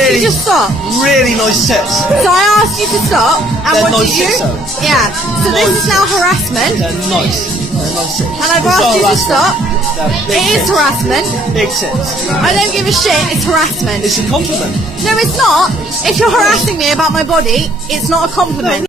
asked you to stop. Really nice tips. So I asked you to stop, and They're what nice did you? tips, though. Yeah. So this is now harassment. They're nice. They're nice tips. And I've asked you to stop. It is tips. harassment. Big tips. I don't give a shit, it's harassment. It's a compliment. No, it's not. If you're harassing me about my body, it's not a compliment.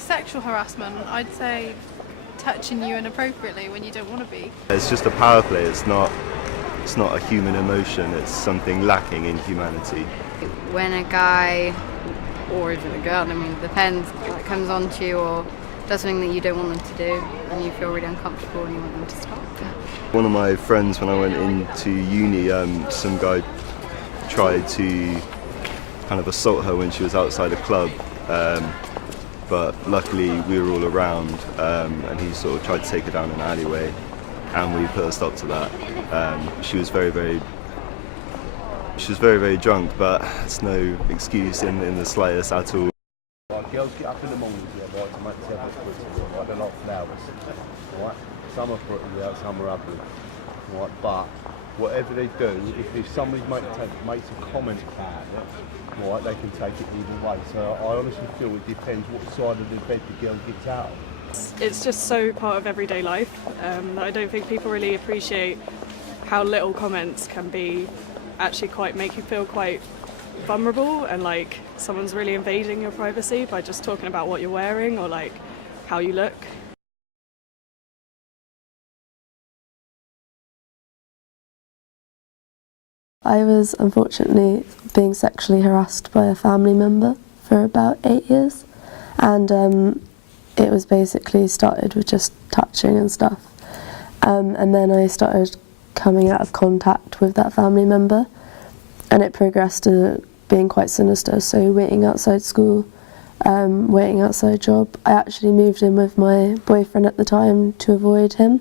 Sexual harassment, I'd say touching you inappropriately when you don't want to be. It's just a power play, it's not a human emotion, it's something lacking in humanity. When a guy, or even a girl, I mean, depends, like, comes on to you or does something that you don't want them to do and you feel really uncomfortable and you want them to stop. One of my friends, when I went into uni, some guy tried to kind of assault her when she was outside a club. But luckily we were all around, and he sort of tried to take her down an alleyway, and we put a stop to that. She was very, very drunk, but it's no excuse in the slightest at all. Girls get up in the morning, right, to make themselves look pretty, right? They're like flowers, right? Some are pretty, some are ugly, right? But whatever they do, if somebody makes a comment about it, right, they can take it either way. So I honestly feel it depends what side of the bed the girl gets out of. It's just so part of everyday life that I don't think people really appreciate how little comments can be actually make you feel quite vulnerable, and like someone's really invading your privacy by just talking about what you're wearing or like how you look. I was unfortunately being sexually harassed by a family member for about 8 years, and it was basically started with just touching and stuff, and then I started coming out of contact with that family member, and it progressed to being quite sinister. So waiting outside school, waiting outside job. I actually moved in with my boyfriend at the time to avoid him,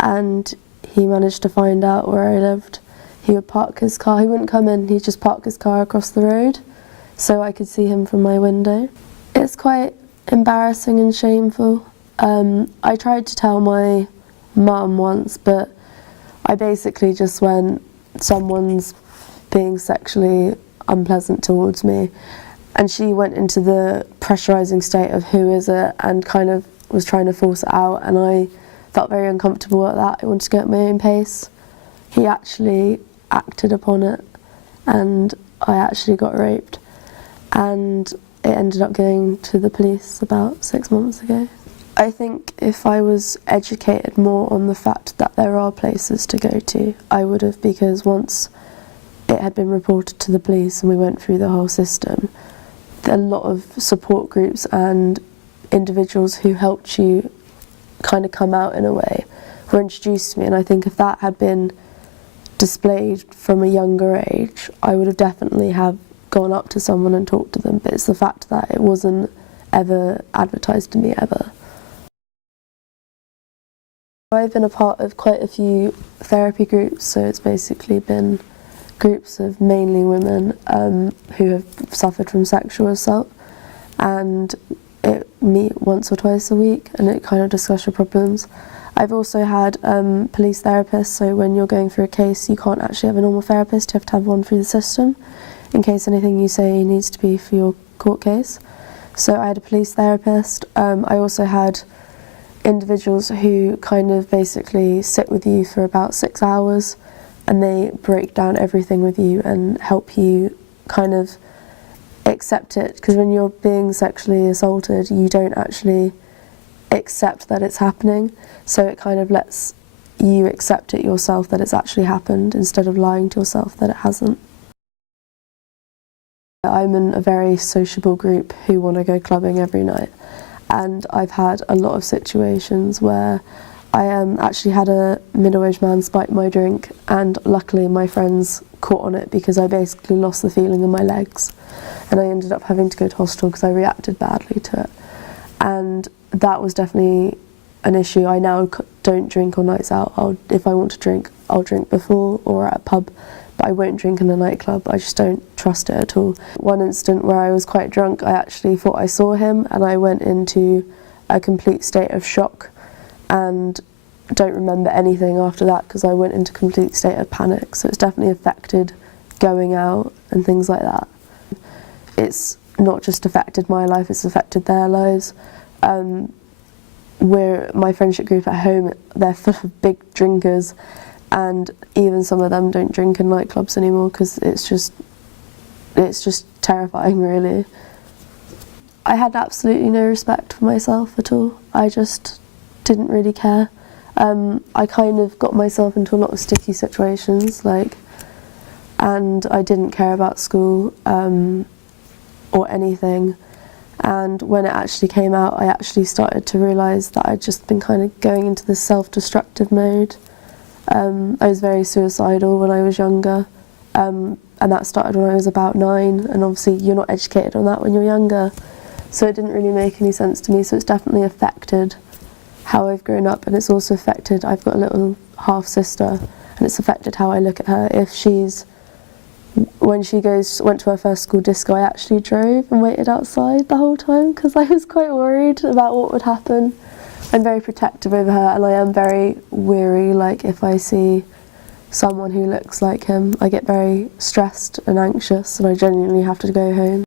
and he managed to find out where I lived. He would park his car, he wouldn't come in, he'd just park his car across the road so I could see him from my window. It's quite embarrassing and shameful. I tried to tell my mum once, but I basically just went, someone's being sexually unpleasant towards me, and she went into the pressurising state of who is it, and kind of was trying to force it out, and I felt very uncomfortable at that. I wanted to go at my own pace. He actually acted upon it, and I actually got raped, and it ended up going to the police about 6 months ago. I think if I was educated more on the fact that there are places to go to, I would have, because once it had been reported to the police and we went through the whole system, a lot of support groups and individuals who helped you kind of come out in a way were introduced to me, and I think if that had been displayed from a younger age, I would have definitely have gone up to someone and talked to them, but it's the fact that it wasn't ever advertised to me ever. I've been a part of quite a few therapy groups, so it's basically been groups of mainly women who have suffered from sexual assault, and it meet once or twice a week and it kind of discuss your problems. I've also had police therapists, so when you're going through a case you can't actually have a normal therapist, you have to have one through the system in case anything you say needs to be for your court case. So I had a police therapist. I also had individuals who kind of basically sit with you for about 6 hours and they break down everything with you and help you kind of accept it, because when you're being sexually assaulted you don't actually accept that it's happening, so it kind of lets you accept it yourself that it's actually happened instead of lying to yourself that it hasn't. I'm in a very sociable group who want to go clubbing every night, and I've had a lot of situations where I actually had a middle-aged man spike my drink, and luckily my friends caught on it because I basically lost the feeling in my legs, and I ended up having to go to hospital because I reacted badly to it. And that was definitely an issue. I now don't drink on nights out. If I want to drink, I'll drink before or at a pub, but I won't drink in a nightclub. I just don't trust it at all. One instant where I was quite drunk, I actually thought I saw him, and I went into a complete state of shock and don't remember anything after that because I went into a complete state of panic. So it's definitely affected going out and things like that. It's not just affected my life, it's affected their lives. My friendship group at home, they're full of big drinkers, and even some of them don't drink in nightclubs anymore because it's just terrifying, really. I had absolutely no respect for myself at all. I just didn't really care. I kind of got myself into a lot of sticky situations, and I didn't care about school or anything. And when it actually came out, I actually started to realise that I'd just been kind of going into this self-destructive mode. I was very suicidal when I was younger, and that started when I was about 9, and obviously you're not educated on that when you're younger, so it didn't really make any sense to me. So it's definitely affected how I've grown up, and it's also affected, I've got a little half-sister, and it's affected how I look at her. When she went to her first school disco, I actually drove and waited outside the whole time because I was quite worried about what would happen. I'm very protective over her, and I am very weary, if I see someone who looks like him, I get very stressed and anxious, and I genuinely have to go home.